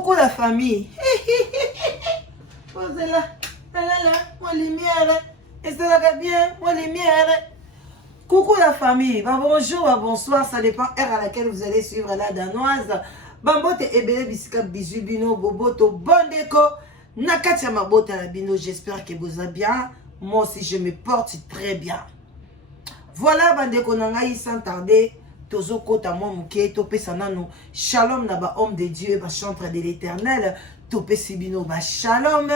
Coucou la famille. Posez là, là, mon lumière. Et ça va bien, mon lumière. Coucou la famille. Bah, bonjour, bah, bonsoir. Ça dépend heure à laquelle vous allez suivre la danoise. Bambote ebele bisika bisubino boboto bon déco. Nakatia mabota la bino. J'espère que vous allez bien. Moi aussi je me porte très bien. Voilà bandeko nangai sans tarder. Tozo kota mo muke topé sanano. Shalom na ba homme de Dieu, ba chantre de l'Éternel. Topé sibino ba shalom.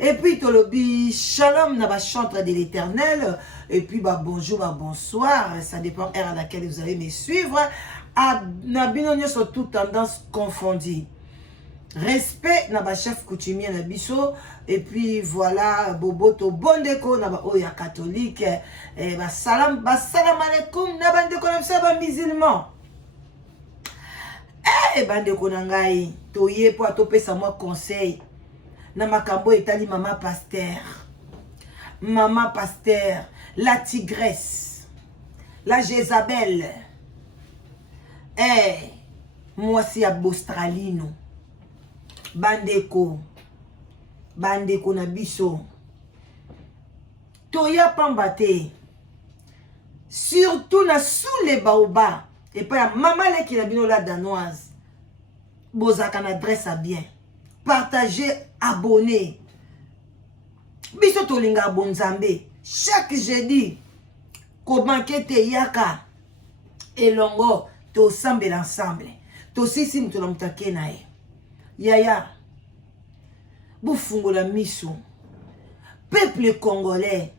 Et puis tolobi shalom na ba chantre de l'Éternel. Et puis bah bonjour, bah bonsoir. Ça dépend heure à laquelle vous allez me suivre. À nabino nyoso toute tendance confondue. Respect na ba chef coutumier na biso. Et puis voilà boboto bon déco na ba oya catholique. Et ba salam alaikum na ba ndeko na biso ba musulman. Eh bandeko na ngai toye po atopesa moi conseil na makambo etali mama pasteur. Maman pasteur, la tigresse, la Jézabel. Eh moi si à Bostralino. Bandeko na biso toya pambate surtout na sous les baobas et pas maman qui na bino la danoise bozaka na adresse à bien partager abonner biso tolinga bonzambe chaque jeudi ko banquete yaka elongo to sambela ensemble to sisi muto na mutake nae Yaya, Boufungo la miso, peuple congolais,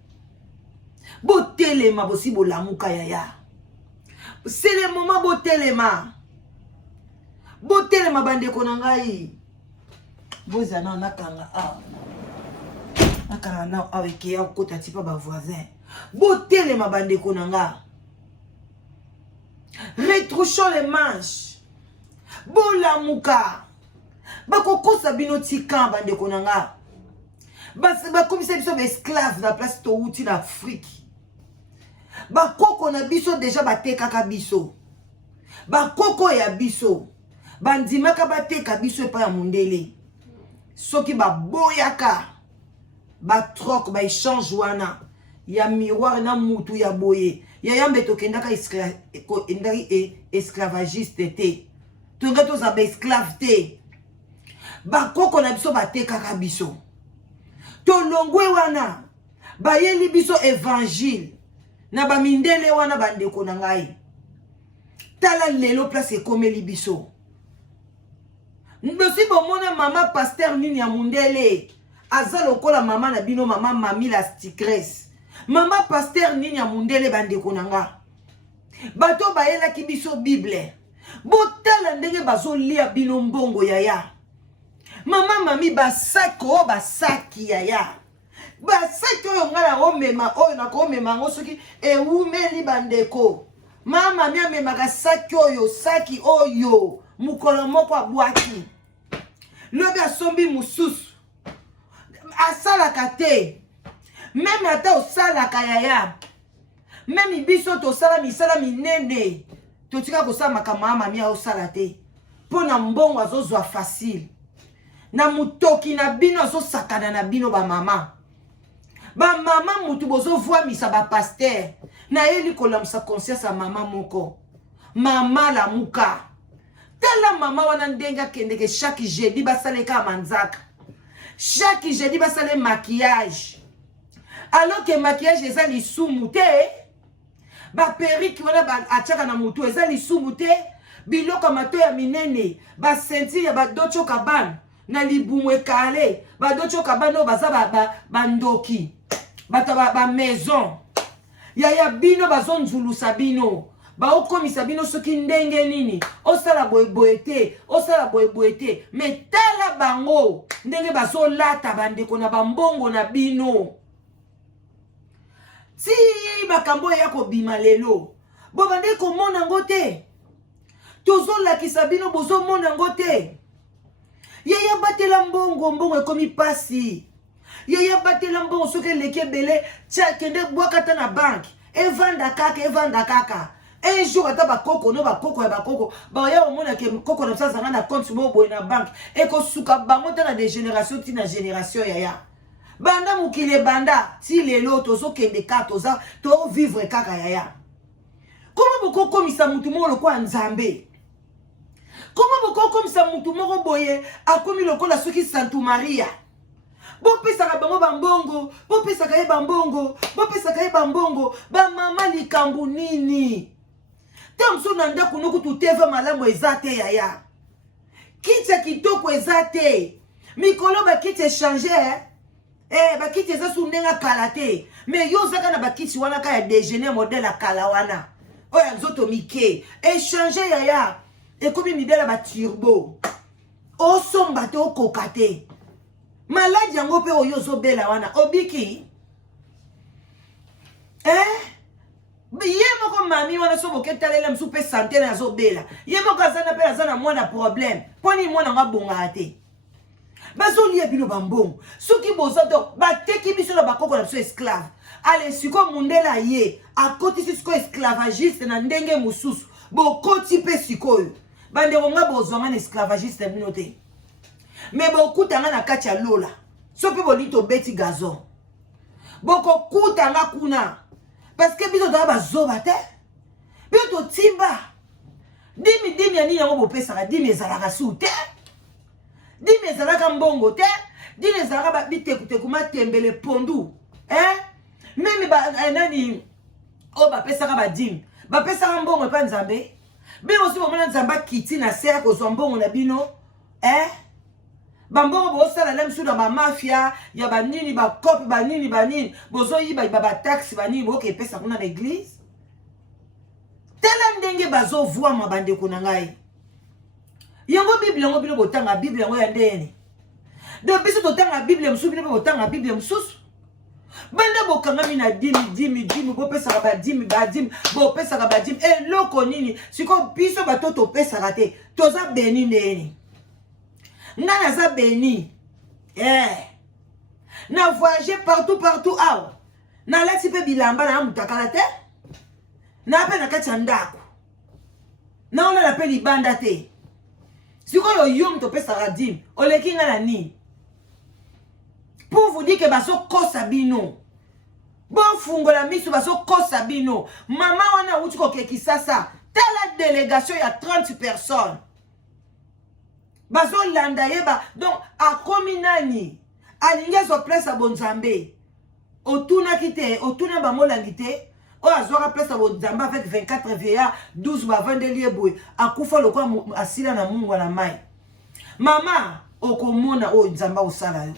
botelema bosi bolamuka yaya. C'est le moment botelema bandeko na ngai. Bozana nakanga nakanga na avec ya kota tipa ba voisin. Botelema bandeko na nga. Retrouchons les manches. Bolamuka. Bakoko sabino tika bandeko nanga. Bakomisa biso ba esclave na place to uti na Afrique. Bakoko na biso déjà batekaka biso. Bakoko ya biso. Bandimaka bateka biso pa ya mundele. Soki baboyaka. Ba troc ba échange wana. Ya miroir na mutu ya boye. Ya yambe tokendaka esclavagiste te. Tonga toza ba esclave te. Bakoko na biso batekaka biso. Tolongwe wana bayeli biso évangile na bamindele wana bandeko na ngai. Tala lelo place ekomeli biso. Ndosi bomona mama pasteur nini ya mundele aza lokola mama na bino mama mami la tigresse. Mama pasteur nini ya mundele bandeko na nga. Bato bayela ki biso Bible. Botala ndenge bazo lia bino mbongo yaya. Mama mami basako basaki yaya. Basaki oyo ngala omema oyo na ko mema ngosoki eumeli bandeko. Mama mami amemaka saki oyo saki oyo mukolo moko abwaki. Lobi asombi mususu. Asalaka te. Même ata osalaka yaya. Même biso to sala misala minene. Totika ko sala makama mami osala te. Pona mbongo azozwa facile. Na mutoki na bino zo sakana na bino ba mama. Ba mama mutu bozo voa misa ba pasteur. Na eli kolamsa conscience a mama moko. Mama la muka. Tala mama wana ndenga kendeke chaque jeudi basaleka manzaka. Chaque jeudi basale maquillage. Alors que maquillage eza lisumu te. Ba perruque wana ba atchaka na mutu eza lisumu te. Biloko mato ya minene. Ba senti ya ba docho kabane. Na libumwe kale ba docho kabano baza ba ndoki bata ba maison ya bino bazon zulu sabino ba okomisa bino soki ndenge nini osala boyeboete metala bango ndenge bazo lata bandeko na bambongo na bino si bakambo ya ko bima lelo bo bande ko mona ngote tozo lakisa bino bozo mona ngote. Yaya batela mbongo ekomi pasi. Yaya batela mbongo soki leke bele tia kende bwakata na bank. Evanda kaka. un jour ata bakoko no bakoko ya bakoko baya omona ke koko na sasa na compte bobo na banque et ko suka bango tana de génération tina génération yaya banda mukile banda ti lelo tozo kende ka toza to vivre kaka yaya comment bokoko misa mutu mo lokwa nzambe comment bokoko misa mutu mo boye akomi lokola soki Santo Maria bopesaka bango bambongo bopesaka ye bambongo bopesaka ye bambongo bamama likambo nini tamso na ndako noku tuteva malamu eza te yaya kiti ya kitoko eza te mikolo bakiti echange bakiti eza su ndenga kala te me yo ozaka na bakiti wana ka ya déjeuner modèle ya kala wana oyo ya nzoto mike echange yaya ekomi midele baturbo osomba te okoka te maladi yango mpe oyo ozobela wana obiki ye moko mami wana so boketalela mosu mpe sante na azobela ye moko azana mpe aza na mwana problème mponi mwana ngo abongaka te bazolia bino bambongo soki boza to bateki biso na bakoko na biso esclave ale sikoyo mundela ye akotisi sikoyo esclavagiste na ndenge mosusu bokoti mpe sikoyo bandeko nga bozwanga na esclavagiste bino te me bokutanga na kati ya lola so mpe bolingi tobeti gazon bokokutanga kuna parce que biso toza bazoba te biso totimba dimi ya nini yango bopesaka dimi ezalaka su te dimi ezalaka mbongo te dimi ezalaka babitekuteku matembele pondu meme nani oyo bapesaka badimi bapesaka mbongo epa nzambe bino osi bomona nzambe akiti na se ya kozwa mbongo na bino bambongo bosala la misu na bamafia ya banini bakope banini bozoyiba bataxi banini boke epesa kuna na église tala ndenge bazovwama bandeko na ngai yango bible yango bino botanga bible yango ya ndene donc biso totanga bible mosusu bino mpe botanga bible mosusu banda bokangami na dimi bopesaka badimi bopesaka badimi eloko nini sikoyo biso bato topesaka te toza beni ndeni nga naza beni na voyage partout awa nalati mpe bilamba na mutakala te na mpe na kati ya ndako naolala mpe libanda te sikoyo yo moto opesaka dime oleki nga na nini pour vous dire que bazokosa bino bofungola miso bazokosa bino mama wana uti kokekisa sa tala délégation ya 30 personnes bazolanda yeba donc akomi nani alingi azwa place ya bonzambe otunaki te otuna bamolangi te oyo azwaka place ya bonzambe avec 24 vieillards 12 bavandeli ye boye akufa lokola asila na mungwa na mai mama okomona oyo nzambe osala yo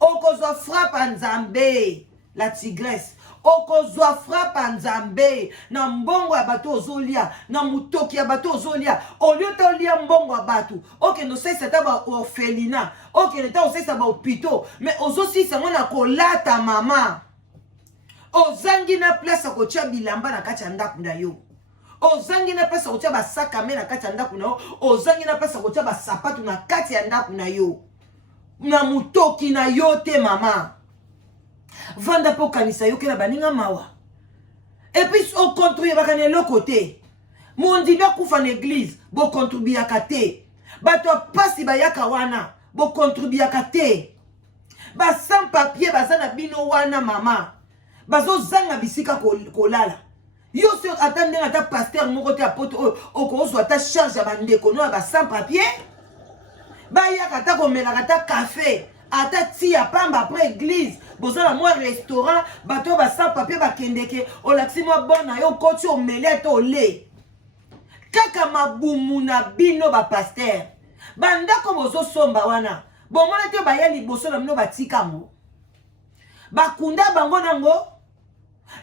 okozwa frappe nzambe la tigresse okozwa frappe nzambe na mbongo ya bato ozolia na mutoki ya bato ozolia olio tolia mbongo ya bato okende osesa ta ba orphelina okende ta osesa ba hôpitaux mais ozosisa ngo na kolata mama ozangi na place ya kotia bilamba na kati ya ndako na yo ozangi na place ya kotia basakame na kati ya ndako na yo ozangi na place ya kotia basapatu na kati ya ndako na yo na mutoki na yo te mama vanda po kanisa yo kela baninga mawa et puis au contribuer bakane eloko te mondi bakufa na église bo contribuaka te bato pasi bayaka wana bo contribuaka te ba sans papier baza na bino wana mama bazozanga bisika kolala yo se atande ata pasteur moko te apote okozwa ta charge ya bandeko no ba sans papier bayaka ata komelaka ata café ata tia pamba après église bozala mwa restaurant bato basa papier bakendeke olakisi mwa bona yo koti omele ata ole kaka mabumu na bino bapaster bandako bozosomba wana bomona te baya liboso na bino batika ngo bakunda bango nango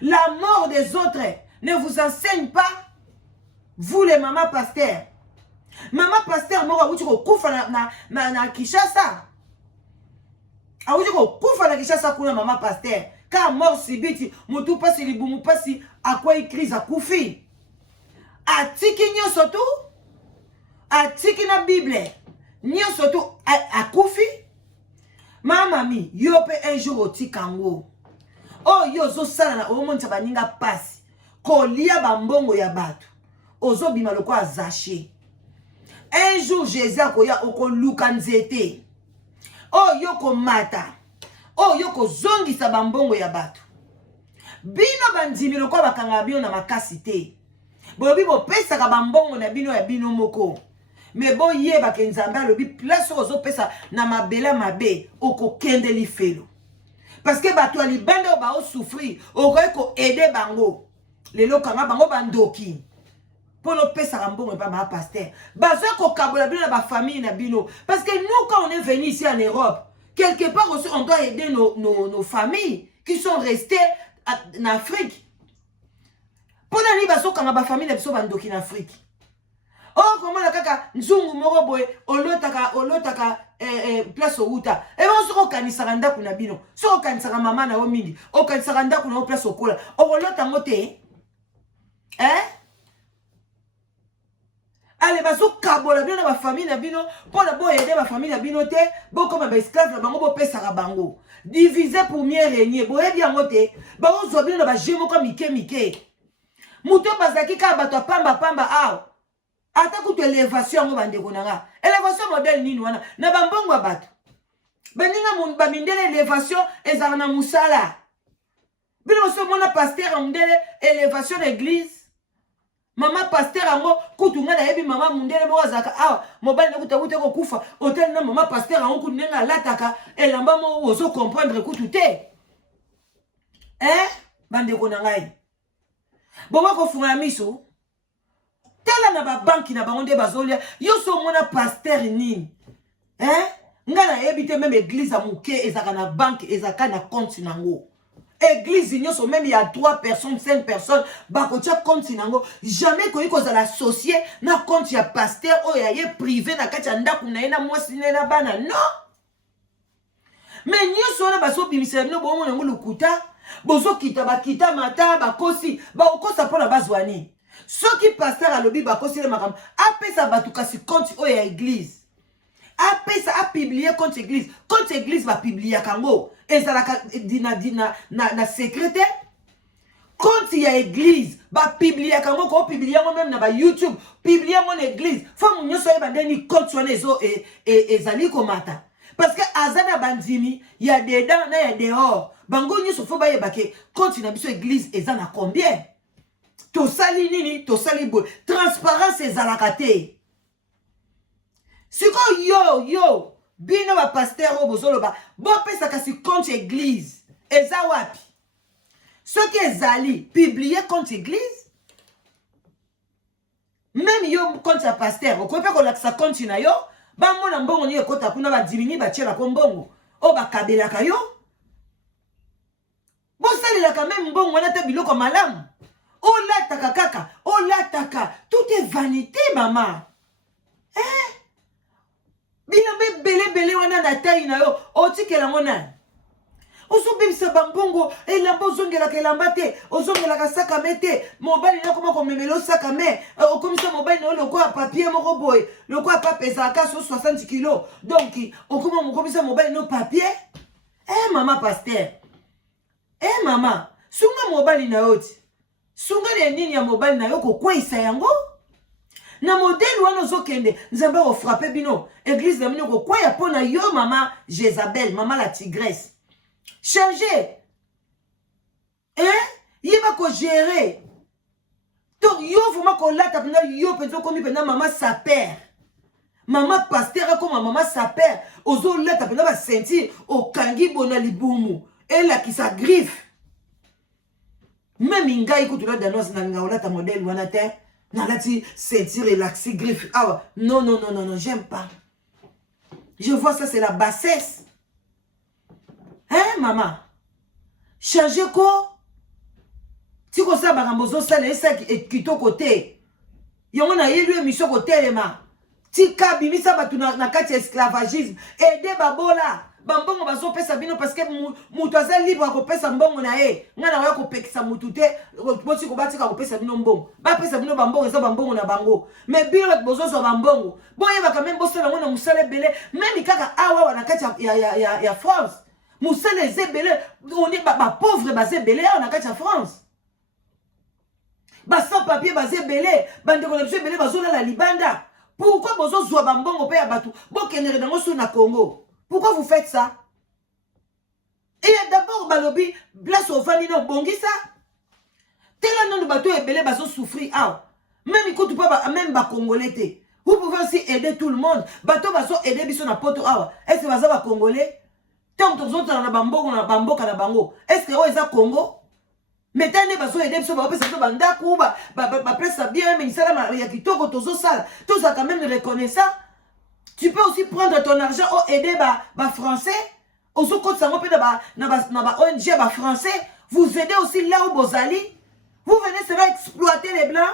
la mort des autres ne vous enseigne pas vous les mamans pasteurs mama pasteur moko awuti kokufa na Kinshasa awuti kokufa na Kinshasa kuna mama pasteur ka mort sibiti mutu pasi libumu pasi akwai crise akufi atiki nyonso tu atiki na bible nyonso tu akufi mamami yo pe un jour otikango oh yo zosala na omonisa baninga pasi kolia bambongo ya bato ozo bima loko azaché. Un jour Jésus akoya oko luka nzete. Oh yoko mata. Oh yoko zongi sa bambongo ya bato. Bino bandimi loko bakanga bino na makasi te. Bobi bo pesa ka bambongo na bino ya bino moko. Mais bo yeba ke nzambe alobi place ozo pesa na mabela mabe oko kende li felo. Parce que bato ali bande ba o souffrir, oko aider bango. Lelo kanga bango bandoki. Pour nos pesa rambongo pas ma pasteur. Bazo ko kabola bino na ba famille na bino. Parce que nous quand on est venu ici en Europe, quelque part aussi on doit aider nos familles qui sont restées en Afrique. Pour nani bazo kanga ba famille na biso bandoki en Afrique. Oh comment la kaka nzungu moko boy olotaka place outa. Et bon soko kanisaka ndaku na bino. Soko kanisaka mama na o mingi. O kanisaka ndaku na o place okola. O olota ngote. Allez, baso kabola bino na ba famille na bino, pour na bo aider ba famille na bino te, bo comme ba esclave na bango bo pesa ka bango. Diviser pour mieux régner. Bo ebi ngote, ba ozo bino na ba jemo comme mike. Muto bazaki ka bato pamba aw. Ata kutu élévation ngo bande konanga. Élévation modèle nini wana na bambongo ba bato. Beninga mun ba mindele élévation ezala na musala. Bino so mona pasteur mundele élévation d'église. Maman pasteur ango kutunga na yebi mama mundele mo azaka awa mobali na kutakuta ko kufa hotel na mama pasteur ango kunenga lataka elamba mo ozo comprendre kutute. Bande konangai. Boba ko funga miso. Tala na ba banki na bango bazolia yo so mona pasteur nini. Ngana yebi te même église a muke ezaka na banque ezaka na compte nango. Église il même il y a 3 personnes, 5 personnes, bakotia compte nango, jamais koyi kozala associé na compte ya pasteur o ya ye privé na kati ya ndaku na ina mwasi na bana non. Mais nyoso na baso bimisa bino bo mo nango lukuta, bozo kita bakita mata bakosi, ba okosa pona bazwani. Soki pasteur alobi bakosi le makam, apesa batu kasi compte o ya église. Apesa a publier compte église va publier kango. Ezalaka na secrétaire compte ya église ba publier kango ko publier même na ba YouTube publier mon église femme nyoso e bandeni compte wana ezo ezali komata parce que azana bandimi ya dedans na ya dehors bango nyoso fo ba yebake compte na biso église ezana combien to sali nini to sali bo transparence ezalaka te. Siko yo bino ba pasteur o bozolo ba bo pesa kasi compte église eza wapi soki ezali publier compte église même yo compte ya pasteur okope ko lakisa compte na yo ba mona mbongo ni ekota kuna ba dimini ba tiela ko mbongo o ba kabelaka yo bo salila ka même mbongo na ta biloko malamu o lataka kaka o lataka tout est vanité maman. Bilambe bele wana na taille na yo otikela ngona oso bimisa bambongo elamba ozongela ka elamba te ozongela ka saka mete mobali na koma ko memelo saka me okomisa mobali na loko a papier moko boy loko a pas pesa ka 60 kg donc okoma mokomisa mobali no papier mama pasteur mama sunga mobali na yoti sunga le nini ya mobali na yo ko kwisa yango. Na modèle wana ozokende nzambe o frapper bino église na bino ko kwa ya pona yo mama Jézabel mama la tigresse changer yeba ko gérer donc yo vraiment ko lata pena yo penzo komi pena mama sa père mama pasteur comme mama sa père ozo lata pena ba sentir o kangi bona libumu ela ki sa griffe même ngai ko tula danos na ngaola ta modèle wana te. Nalati sentir relaxé griffe. Ah non, j'aime pas. Je vois ça, c'est la bassesse. Maman? Changer quoi? Si vous savez, barambozo sale, ça qui to côté. Yon a eu émission côté, ma. Tika bimisa batu na kati esclavagisme. Aider babola. Bambongo bazo pesa bino parce que mutu aza libre ko pesa mbongo na ye ngana wa ko pekisa mutu te boti ko batika ko pesa bino mbongo ba pesa bino bambongo eza bambongo na bango mais bino bozo so bambongo boye ba quand même bosala ngona musale belé même kaka awa wana kati ya France musale zebele on est ba pauvre ba zebele na kati ya France sans papier basé belé bande connexion belé bazola la libanda. Pourquoi bozo zwa bambongo pe ya batu bokendere dango sur na Congo? Pourquoi vous faites ça? Et d'abord balobi place au fani no bongisa. Tel nom de bateau est belé bazo souffrir ah. Même écoute pas même ba congolais té. Vous pouvez aussi aider tout le monde. Bateau bazo aider biso na poto ah. Est-ce que baza ba congolais? Tant que autres na bamboka na bamboka na bango. Est-ce que o eza Congo? Mais tant que bazo aider biso ba pesa to banda ku ba place bien mais ça ya kitoko tozo sala. Tout ça quand même reconnaissant. Tu peux aussi prendre ton argent ou aider ba français. Ozo côté ça pe na ba ONG ba français. Vous aidez aussi là où bozali. Vous venez seulement exploiter les blancs.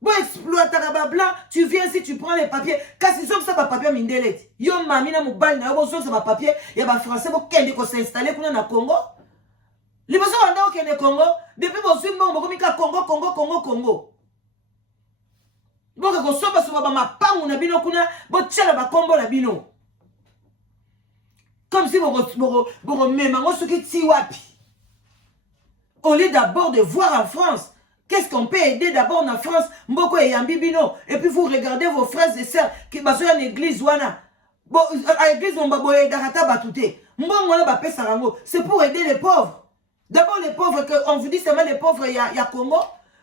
Bon, exploiter les blancs, tu viens ici, tu prends les papiers. Quand c'est ça, pas papier mindelet. Yo mamina moubal na yo ça pas papier. Il y a pas français pour qu'elle ko s'installer pour na Congo. Les personnes vont dans le Congo. Depuis vos suivre bon komika Congo. Bon que so ba so ba ma pangu na bino kuna, bo tchela ba kombo na bino. Comme si bon même ngo soki ti wapi. Au lieu d'abord de voir en France, qu'est-ce qu'on peut aider d'abord en France, Mboko et Yambibino, et puis vous regardez vos frères et sœurs qui sont en église, à l'église, c'est pour aider les pauvres. D'abord les pauvres, on vous dit seulement les pauvres, il y a Congo,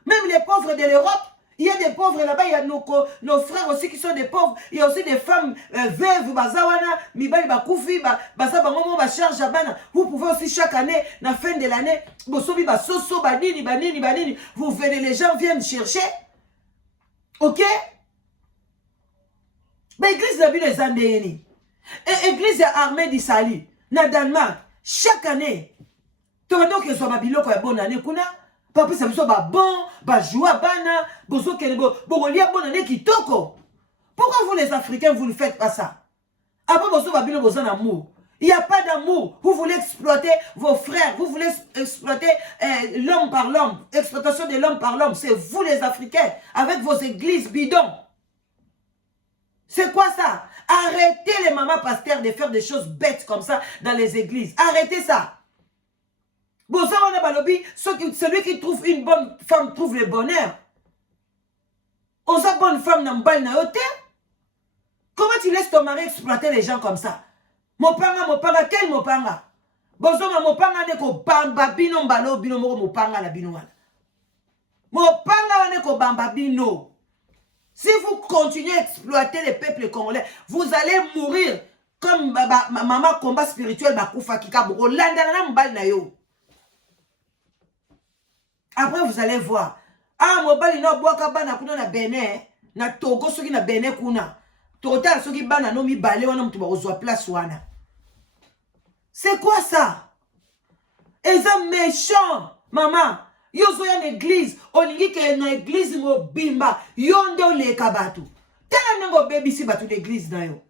même les pauvres de l'Europe. Il y a des pauvres là-bas, il y a nos frères aussi qui sont des pauvres. Il y a aussi des femmes veuves, bazawana, mibali bakoufi, bazabangomo bacharge abana. Vous pouvez aussi chaque année, la fin de l'année, bosobi basoso, banini. Vous venez, les gens viennent chercher. Ok? Mais l'église n'a plus les Andéeni. Et l'église est armée d'Isali. Na Danemark, chaque année. Tu vas donc que soit ma biloko ya bonne année, kuna. Papa, ça me soit bon, joie, bana, bozo kele bo lia bonne année qui toko. Pourquoi vous les Africains vous ne faites pas ça? Après bozo babino bozo d'amour. Il n'y a pas d'amour. Vous voulez exploiter vos frères, vous voulez exploiter l'homme par l'homme, exploitation de l'homme par l'homme. C'est vous les Africains avec vos églises bidons. C'est quoi ça? Arrêtez les mamans pasteurs de faire des choses bêtes comme ça dans les églises. Arrêtez ça. Celui qui trouve une bonne femme trouve le bonheur. On sa bonne femme n'a pas na yote. Comment tu laisses ton mari exploiter les gens comme ça? Mopanga, quel mopanga? Bozoma mopanga ne ko bamba bino mbalo bino moko mopanga la bino wana. Mopanga ne ko bamba bino. Si vous continuez à exploiter les peuples congolais, vous allez mourir comme maman combat spirituel bakufa kika boko landana mbal na yo. Après, vous allez voir. Ah, mobali no boaka bana kuna na Benin, na Togo soki na Benin kuna. Total soki bana no mi balé wana mtu bazwa place wana. C'est quoi ça? Et ça méchant, maman. Yo zo ya l'église, olingi ke na église ngo bimba, yondo le kabatu. Tala ngo baby si batu l'église na yo.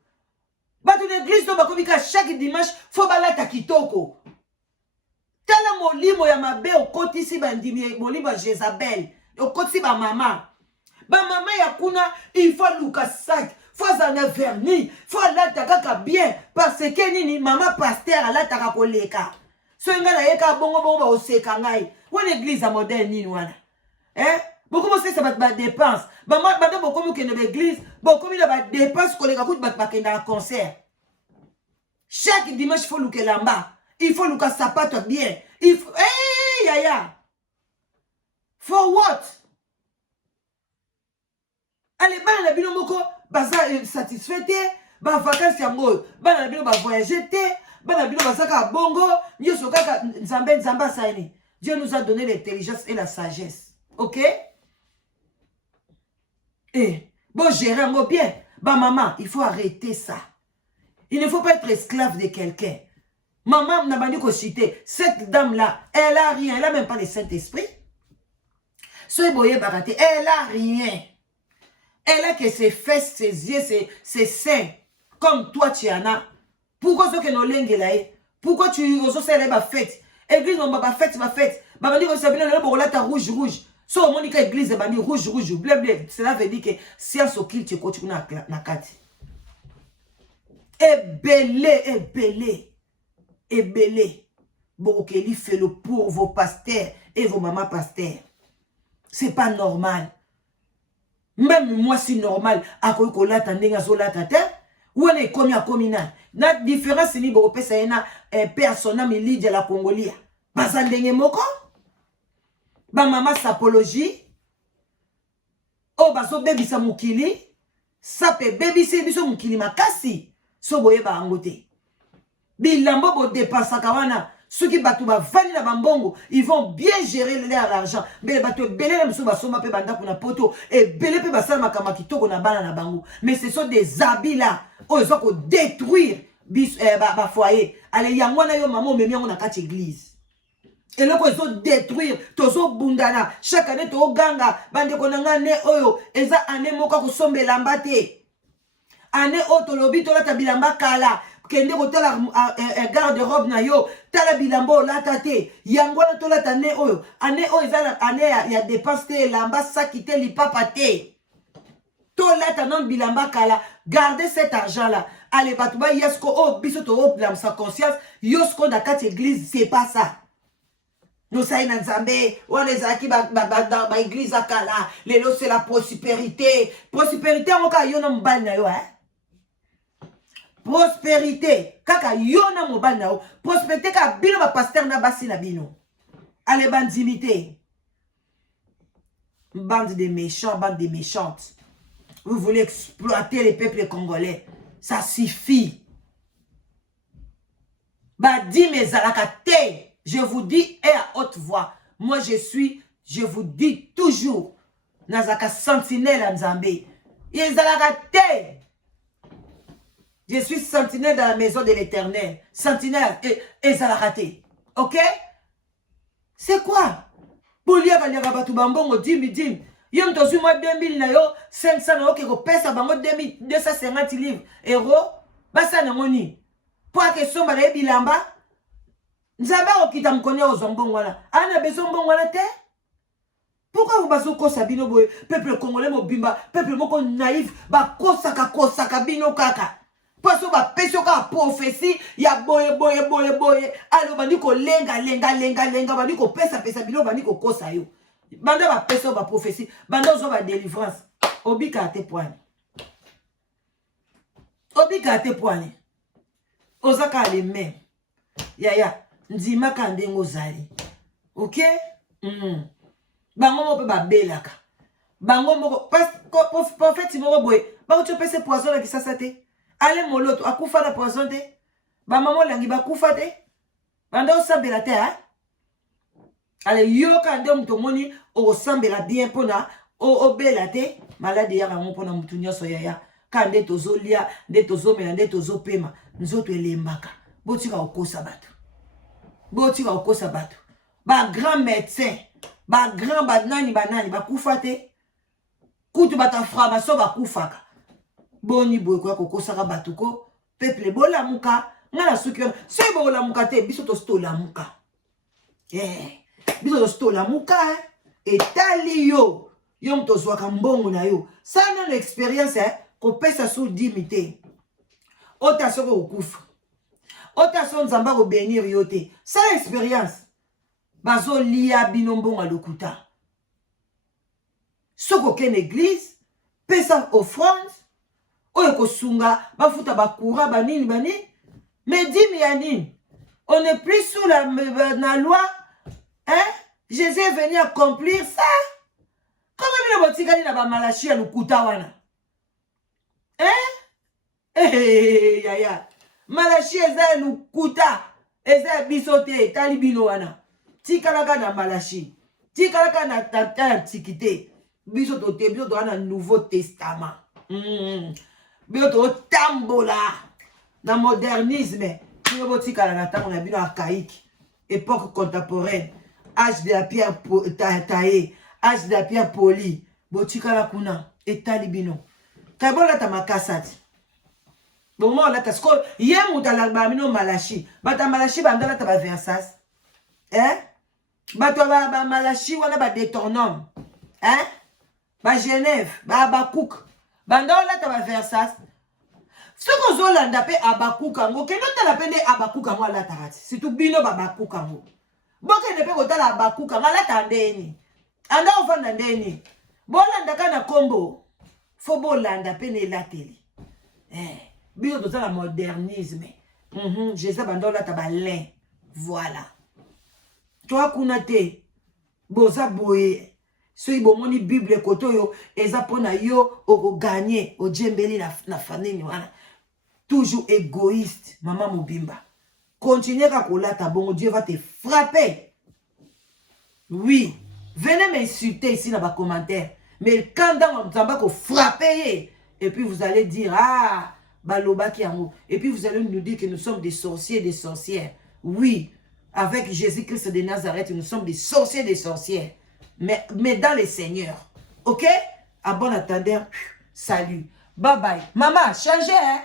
Batu l'église no bakomika chaque dimanche fo balata kitoko. Tala molimo ya mabe okoti si bandimi molimo ya Jezabel okoti ba mama ya kuna il faut luka sac faut zana vernis faut lata kaka bien parce que nini mama pasteur alata ka koleka so ngala yeka bongo ba oseka ngai wona église a moderne nini wana beaucoup mo ça ba dépense mama ba beaucoup mo kende l'église beaucoup mi ba dépense koleka kuti ba kenda concert chaque dimanche faut luka lamba. Il faut nous casser sapato bien. Il faut... Hey, yaya. For what? Allez, bah, la bino moko, baza satisfait, bah, vacances yango, bah, la bino, bah, voyager, bah, la bino, bah, saka bongo, nyo sokaka, nzamba saini. Dieu nous a donné l'intelligence et la sagesse. Ok? Eh, bon, gérer yango bien. Bah, maman, il faut arrêter ça. Il ne faut pas être esclave de quelqu'un. Maman n'a pas dit qu'on citait. Cette dame-là, elle a rien. Elle n'a même pas le Saint-Esprit. Elle a rien. Elle a que ses fesses, ses yeux, ses seins. Comme toi, tu en as. Pourquoi ce que nous l'engueulons là? Pourquoi tu oses faire la fête? Église, on va fête, ma fête. Maman dit que c'est bien le relata rouge. Si on dit que l'église est rouge, bleu. Cela veut dire que si on s'occupe, tu continues na kati. Et belé. Bokeli fait le pour vos pasteurs et vos mamans pasteurs. C'est pas normal. Même moi, c'est normal. À quoi qu'on l'attendait à Zolatate, ou on est commis à communal. La différence, c'est que c'est un personnage qui de la Congolie. Bazandenge moko, ba mama sapologie, oh bazo baby sa mukili, sape baby se biso mukili makasi, so boye ba angote. Bilambo bo dépensa kawana. Ceux qui battent ba vani na bambongo, ils vont bien gérer l'argent. Mais bateau belé na muso ba soma pe banda kuna poto et belé pe basala makama kitoko na bana na bango. Mais ce sont des habits là, oh ils ont détruire bis ba foyer. Allez yangwana yo maman memi on a quatre église. Et là ils ont détruire tozo bundana. Chaque année to ganga bande konanga ne oyo eza année moka ko sombe lambate. Année auto lobi to la tabilamba kala. Kende ko tala garde-robe na yo tala bilambo la tate yangwana to la tane oyo ane oyo ezala ane ya dépense te lamba saki te lipapa te to la tanon bilamba kala gardez cet argent là allez batuba yesko o biso to o blam sa conscience yosko na kati église c'est pas ça nous ça na nzambe wana ezaki ba église akala lelo c'est la prospérité ngoka yo na mbali na yo hein. Prospérité, kaka yona mobile nao, prospérité ka bino ba pasteur na basi na bino. Allez bandimité. Bande de méchants, bande de méchantes. Vous voulez exploiter les peuples congolais. Ça suffit. Badi mes alakate. Je vous dis et à haute voix. Moi je vous dis toujours. Nazaka sentinelle à Nzambe. Ils alakate. Je suis sentinelle dans la maison de l'Éternel. Sentinelle et Zalakate. Ok? C'est quoi? Polia Kaliaka Batubambongo, dim. Yom tosu moi 2000 na yo, 500 na yo, keko pesa bango 2250 livres. Euro, basa na ngoni. Pour que somba na bilamba, nzaba okita mkonye ozombongo wana. Ana bezombongo wana te? Pourquoi vous basez au Sabino boy? Peuple congolais mobimba, peuple moko naïf, ba kosaka bino kaka. Parce que ba peso ka prophétie ya boye alo bandi ko lenga bandi ko pesa bilo bandi ko kosa yo banda ba peso ba prophétie banda zo ba délivrance obika ate poani ozaka le même ya ndima ka ndengo zali OK bango mo pe ba belaka bango moko prophète moko boye ba ko pesa poison la kisasa te. Allez moloto akufa na poison te ba maman langi ba kufa te banda osambela te hein allez yoka nde muto moni osambela bien pona obela te malade ya rango pona mutu nyoso ya kande tozolia nde tozomela nde tozopema nzoto elembaka botika okosa bato ba grand médecin ba grand banani ba kufa te kutu bata framaso ba kufaka boni boy kwa kokosaka batuko peuple bola muka ngala sukyo so bola muka te biso to stola muka biso to stola muka etali yo mto zwaka mbongo na yo sana na experience ko pesa sous dimité ota soko okufa ota so nzamba ko bénir yo te ça expérience bazo lia bino mbongo lokuta soko ken église pesa offrande oyo kosunga bafuta bakura banini mais dis ya nini on n'est plus sous la loi hein Jésus est venu accomplir ça comment bino botikali na ba malachi ya lukuta wana yaya malachi eza lukuta eza biso te tali bino wana tikalaka na malachi tikalaka na tata antiquité biso to te biso to wana nouveau testament Bioto tambola na modernisme bino tikala na tango na bino archaïque époque contemporaine âge de la pierre taillée âge de la pierre polie botikala kuna etali bino kabola ta makasati bon la tasko yemu tala ba bino malachi bata malachi bandala ta ba versas bato ba malachi wana ba détournum ba Genève ba Bakouk bandola ta ba versas Ce que Zolanda pe abakukango, que notre la peine abakukango à la tarati. C'est tout bino babakukango. Boke ne pe kotala abakukango à la tandeni. Anda ofanda ndeni. Bolanda kana kombo. Faut bolanda pe ne la télé. Bino to la modernisme. Jésus bandola tabalin. Voilà. Toi kunate. Boza boye. Soki bomoni Bible koto yo eza pona yo oko gagner o djembeli na famille wana. Toujours égoïste, maman Mobimba. Continuez à kolata bon, Dieu va te frapper. Oui, venez m'insulter ici dans les commentaires. Mais quand dans Zamba ko frapper et puis vous allez dire ah baloba ki yango et puis vous allez nous dire que nous sommes des sorciers, des sorcières. Oui, avec Jésus-Christ de Nazareth, nous sommes des sorciers, des sorcières. Mais dans les seigneurs. OK? À bon attendant, salut. Bye bye. Maman, changez, hein?